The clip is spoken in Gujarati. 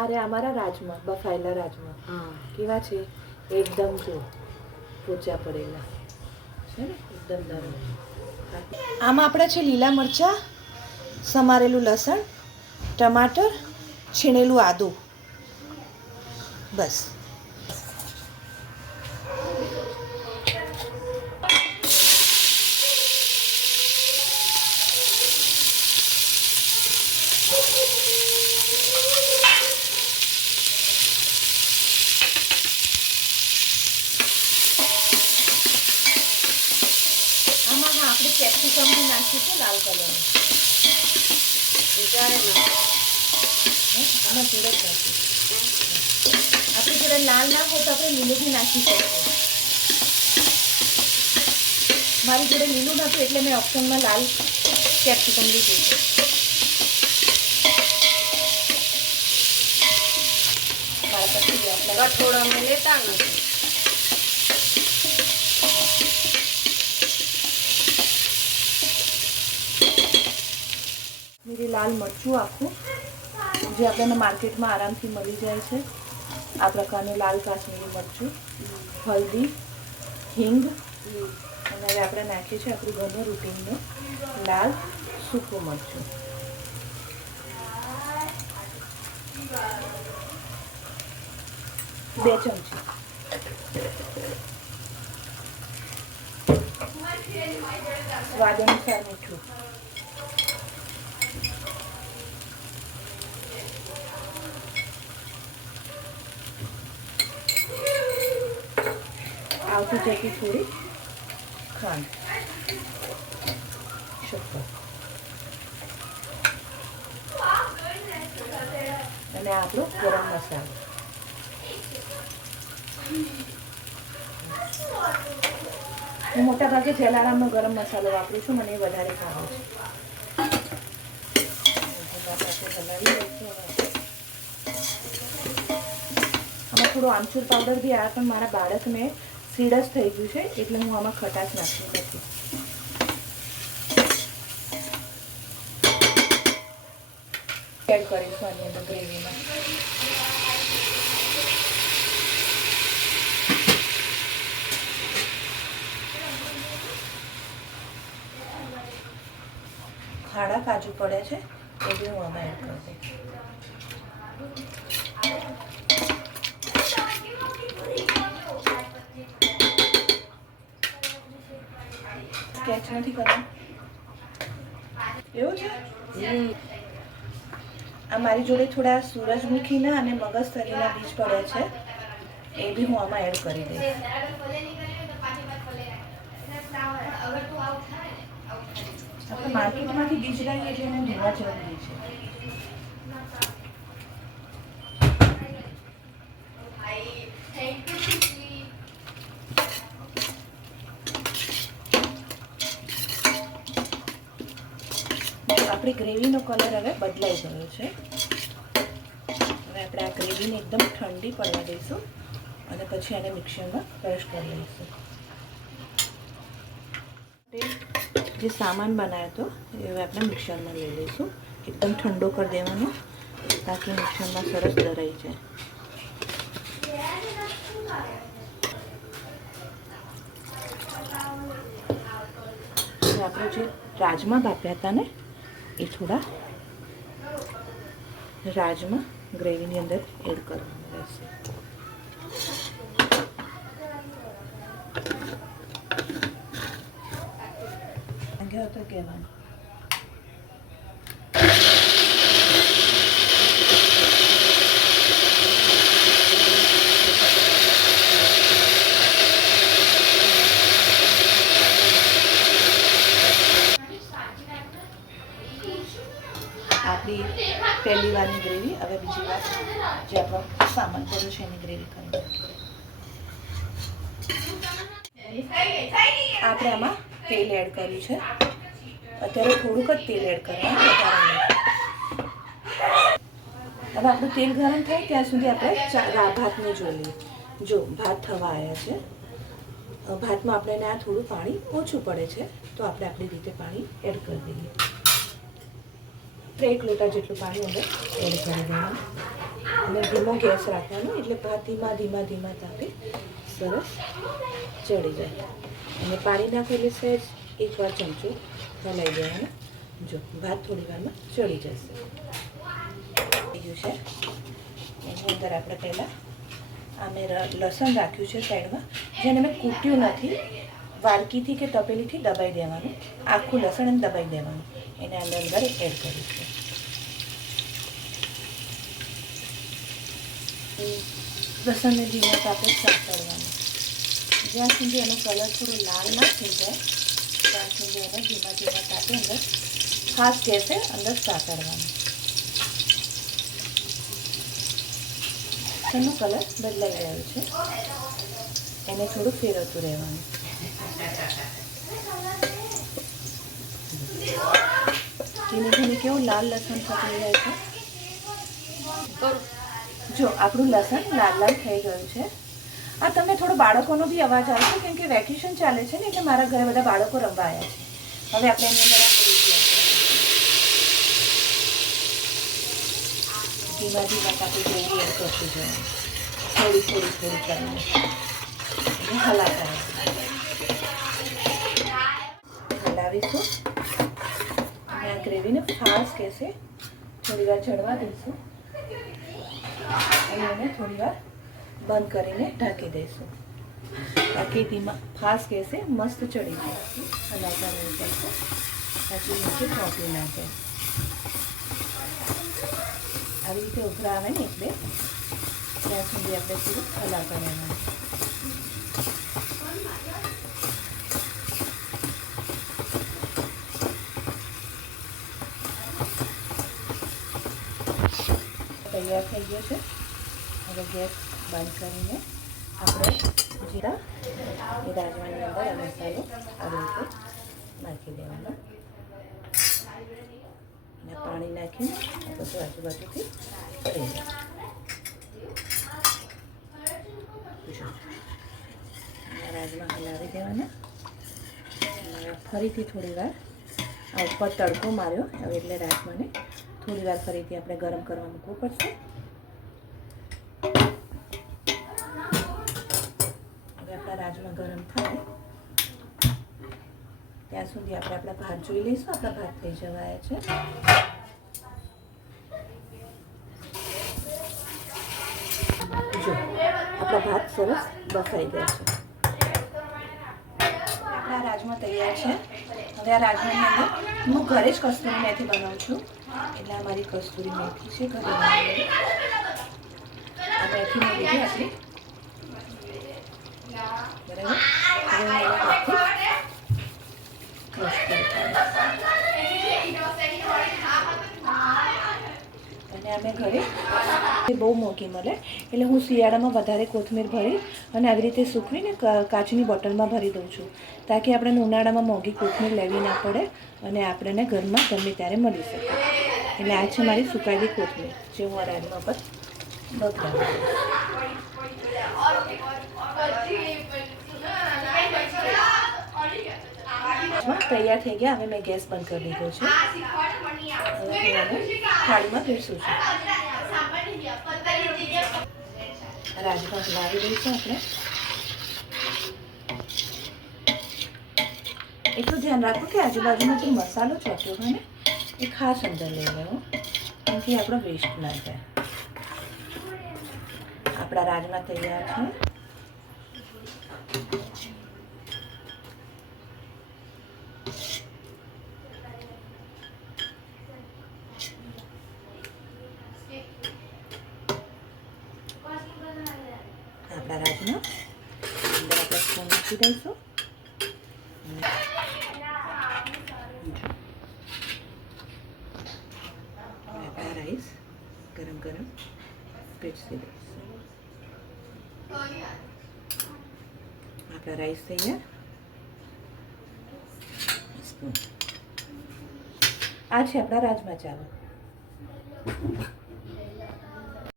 આ રે અમારા રાજમા, બફાયેલા રાજમા. કેવા છે? એકદમ જો પોચા પડેલા છે ને, એકદમ નરમ. આમાં આપણા છે લીલા મરચાં, સમારેલું લસણ, ટમાટર, છીણેલું આદું. બસ. આમાં હા આપણે કેપ્સિકમ બી નાખીશું લાલ કલરનું. આમાં જોડે જ નાખીશું. આપણી જોડે લાલ ના હોય તો આપણે લીલું બી નાખી શકીએ. મારી જોડે લીલું નહોતું એટલે મેં ઓપ્શનમાં લાલ કેપ્સિકમ બી દીધું. મારા પછી કઠોળ અમે લેતા નથી. મેરી લાલ મરચું આખું જે આપણને માર્કેટમાં આરામથી મળી જાય છે. આ પ્રકારનું લાલ કાશ્મીરી મરચું, હલ્દી, હિંગ અને હવે આપણે નાખીએ છીએ આપણું ઘરનું રૂટીનનું લાલ સૂકું મરચું. બે ચમચી. સ્વાદ અનુસાર મીઠું. આવતી જતી થોડી ખાંડ, શક્કર અને આપણો ગરમ મસાલો. હું મોટા ભાગે જલારામનો ગરમ મસાલો વાપરું છું, મને એ વધારે ભાવે છે. આમાં થોડો આમચૂર પાવડર બી આવે, પણ મારા બાળકને સીડસ થઈ ગયું છે એટલે હું આમાં ખટાશ નાખતી નથી. એડ કરીશું આની અંદર ગ્રેવીમાં. ખાડા કાજુ પડ્યા છે એ બી હું આમાં એડ કરી દઈશ. સ્કેચ નથી કરવાનું એવું છે. આ મારી જોડે થોડા સૂરજમુખીના અને મગજતરીના બીજ પડ્યા છે, એ બી હું આમાં એડ કરી દઈશ. આપણે માર્કેટમાંથી બીજ લઈએ એટલે એને ધોવા જરૂરી છે. આપણી ગ્રેવીનો કલર હવે બદલાઈ ગયો છે. હવે આપણે આ ગ્રેવીને એકદમ ઠંડી પડવા દઈશું અને પછી આને મિક્સરમાં ક્રશ કરી લઈશું. જે સામાન બનાવ્યો હતો એ હવે આપણે મિક્સરમાં લઈ લઈશું. એકદમ ઠંડો કરી દેવાનો તાકી મિક્સરમાં સરસ દરાઈ જાય. આપણે જે રાજમા બાફ્યા હતા ને એ થોડા રાજમા ગ્રેવીની અંદર એડ કરવાના રહેશે. ગયો તો કહેવાનું. આપણી પહેલી વારની ગ્રેવી હવે બીજી વાર જે આપણો સામાન પડ્યો છે એની ગ્રેવી કરી આપણે આમાં તેલ એડ કર્યું છે. અત્યારે થોડુંક જ તેલ એડ કરવાનું, વધારે. હવે આપણું તેલ ગરમ થાય ત્યાં સુધી આપણે ભાતને જોઈએ. જો ભાત થવા આવ્યા છે. ભાતમાં આપણે આ થોડું પાણી ઓછું પડે છે તો આપણે આપણી રીતે પાણી એડ કરી દઈએ. 1 લોટા જેટલું પાણી અંદર એડ કરી દેવાનું. અને ધીમો ગેસ રાખવાનો એટલે ભાત ધીમા ધીમા ધીમા તાપે સરસ ચડી જાય. અને પાણી નાખેલી સહેજ એકવાર ચમચો હલાવી દેવાનો. જો ભાત થોડી વારમાં ચડી જશે. થઈ ગયું છે. એની અંદર આપણે પહેલાં આ મેં લસણ રાખ્યું છે સાઈડમાં, જેને મેં કૂટ્યું નથી. વાડકીથી કે તપેલીથી દબાઈ દેવાનું, આખું લસણ એને દબાઈ દેવાનું. એને અંદર એડ કરીશું. લસણને ધીમા તાપે સાતળવાનું. જ્યાં સુધી એનો કલર થોડો લાલ ના થઈ જાય ત્યાં સુધી એને ધીમા ધીમા તાપે અંદર ખાસ ગેસે અંદર સાતળવાનું. એનો કલર બદલાઈ રહ્યો છે, એને થોડું ફેરવતું રહેવાનું. ધીમે ધીમે કેવું લાલ લસણ પકડી જાય છે. જો આપણું લસણ લાલ લાલ થઈ ગયું છે. આ તમે થોડો બાળકોનો બી અવાજ આવશે, કેમ કે વેકેશન ચાલે છે ને, એટલે મારા ઘરે બધા બાળકો રમવા આવ્યા છે. હવે આપણે એની અંદર ધીમા ધીમા કાપી ગ્રેવી એડ કરતું જવાનું. થોડી થોડી થોડી કરીને હલાવતા હલાવીશું. અને આ ગ્રેવીને ફાસ્ટ ગેસે થોડી વાર ચડવા દઈશું અને એને થોડી વાર બંધ કરીને ઢાંકી દઈશું, તાકી ધીમા ફાસ્ટ ગેસે મસ્ત ચડી જાય. હલાવતા રહી જશે પછી નીચે ચોંટી ના જાય. આવી રીતે ઉભરા આવે ને એટલે ત્યાં સુધી આપણે થોડું હલાવતા રહેવાનું. તૈયાર થઈ ગયો છે. હવે ગેસ બંધ કરીને આપણે જીરા એ રાજમાની અંદર આ મસાલો આવી રીતે નાખી દેવાનો. અને પાણી નાખીને આ બધું આજુબાજુથી કરી દેવાનું. રાજમા હલાવી દેવાના. અને ફરીથી થોડી વાર આ ઉપર તડકો માર્યો હવે એટલે રાજમાને થોડી વાર ફરીથી આપણે ગરમ કરવા મૂકવું પડશે. હવે આપણા રાજમા ગરમ થાય ત્યાં સુધી આપણે આપણા ભાત જોઈ લઈશું. આપણા ભાત થઈ જવાયા છે. જો આપણા ભાત સરસ બફાઈ ગયા છે. આપણા રાજમા તૈયાર છે. હવે આ રાજમાની અંદર હું ઘરે જ કસ્તુરી મેથી બનાવું છું, એટલે આ મારી કસ્તુરી મેથી છે ઘરે બનાવેલી. આ મેથીને લીધે આપણી બરાબર. હવે હું એના હાથથી ક્રશ કરતા અને અમે ઘરે બહુ મોંઘી મળે એટલે હું શિયાળામાં વધારે કોથમીર ભરી અને આવી રીતે સૂકવીને કાચની બોટલમાં ભરી દઉં છું, તાકી આપણે ઉનાળામાં મોંઘી કોથમીર લેવી ના પડે અને આપણને ઘરમાં ગમે ત્યારે મળી શકે. એટલે આ છે મારી સુકાયેલી કોથમીર, જે હું રાજમા પર બગડાવું. તૈયાર થઈ ગયા. હવે મેં ગેસ બંધ કરી દીધો છે. હવે થાળીમાં પીરસું છું. રાજમા લાવી દઈશું આપણે. એટલું ધ્યાન રાખો કે આજુબાજુમાં જે મસાલો ચોટ્યો હોય ને એ ખાસ અંદર લઈ લેવો, એનાથી આપણો વેસ્ટ ના જાય. આપણા રાજમા તૈયાર છે. આપણા રાજમા અંદર આપણે સ્પૂન મૂકી દઈશું. આપણા રાઈસ ગરમ ગરમ પીરસી દઈશું. આપણા રાઈસ તૈયાર. આ છે આપણા રાજમા ચાવલ.